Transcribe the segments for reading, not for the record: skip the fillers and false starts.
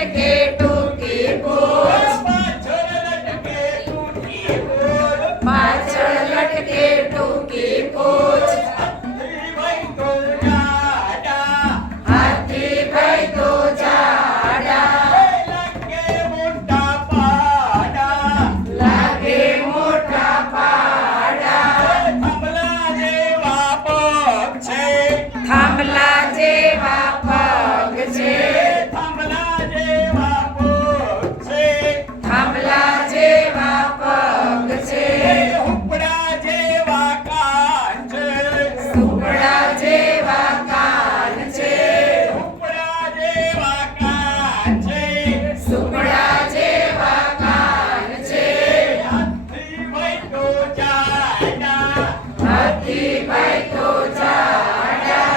લટકે ટૂંકી પૂછ, પાછળ લટકે ટૂંકી પૂછ, હાથી ભાઈ તો જાડા, લાગે મોટા પાડા, થાંભલા જેવા પગ છે, થાંભલા જેવા પગ છે, સુપડા જેવા કાન છે, સુપડા જેવા કાન છે, હાથી ભાઈ તો જાડા,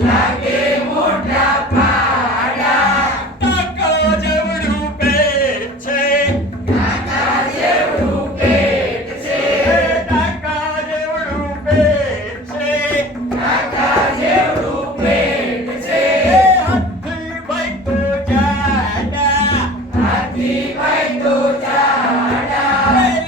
લાગે મોટા પાડા, કાકા જેવડું પેટ છે, કાકા જેવડું પેટ છે, કાકા જેવડું પેટ છે, કાકા જેવડું પેટ છે, હાથી ભાઈ તો જાડા, હાથી ભાઈ તો જાડા,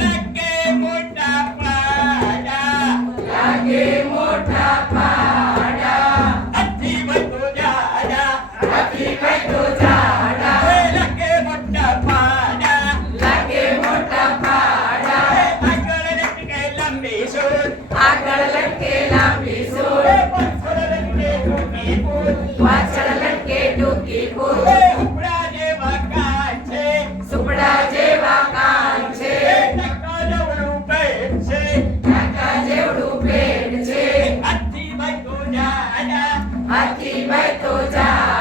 લાગે મોટા પાડા, લાગે મોટા પાડા, હાથી ભાઈ તો જાડા, હાથી ભાઈ તો જાડા, લાગે મોટા પાડા, લાગે મોટા પાડા, આગળ લટકે લાંબી સૂંઢ, આગળ લટકે લાંબી સૂંઢ, પાછળ લટકે ટૂંકી પૂંછ, પાછળ લટકે ટૂંકી પૂંછ, સુપડા જેવા કાન છે, સુપડા જેવા કાન છે, કાકા જેવડું પેટ છે, કાકા જેવડું પેટ છે, હાથી ભાઈ તો જાડા, હાથી ભાઈ તો જાડા.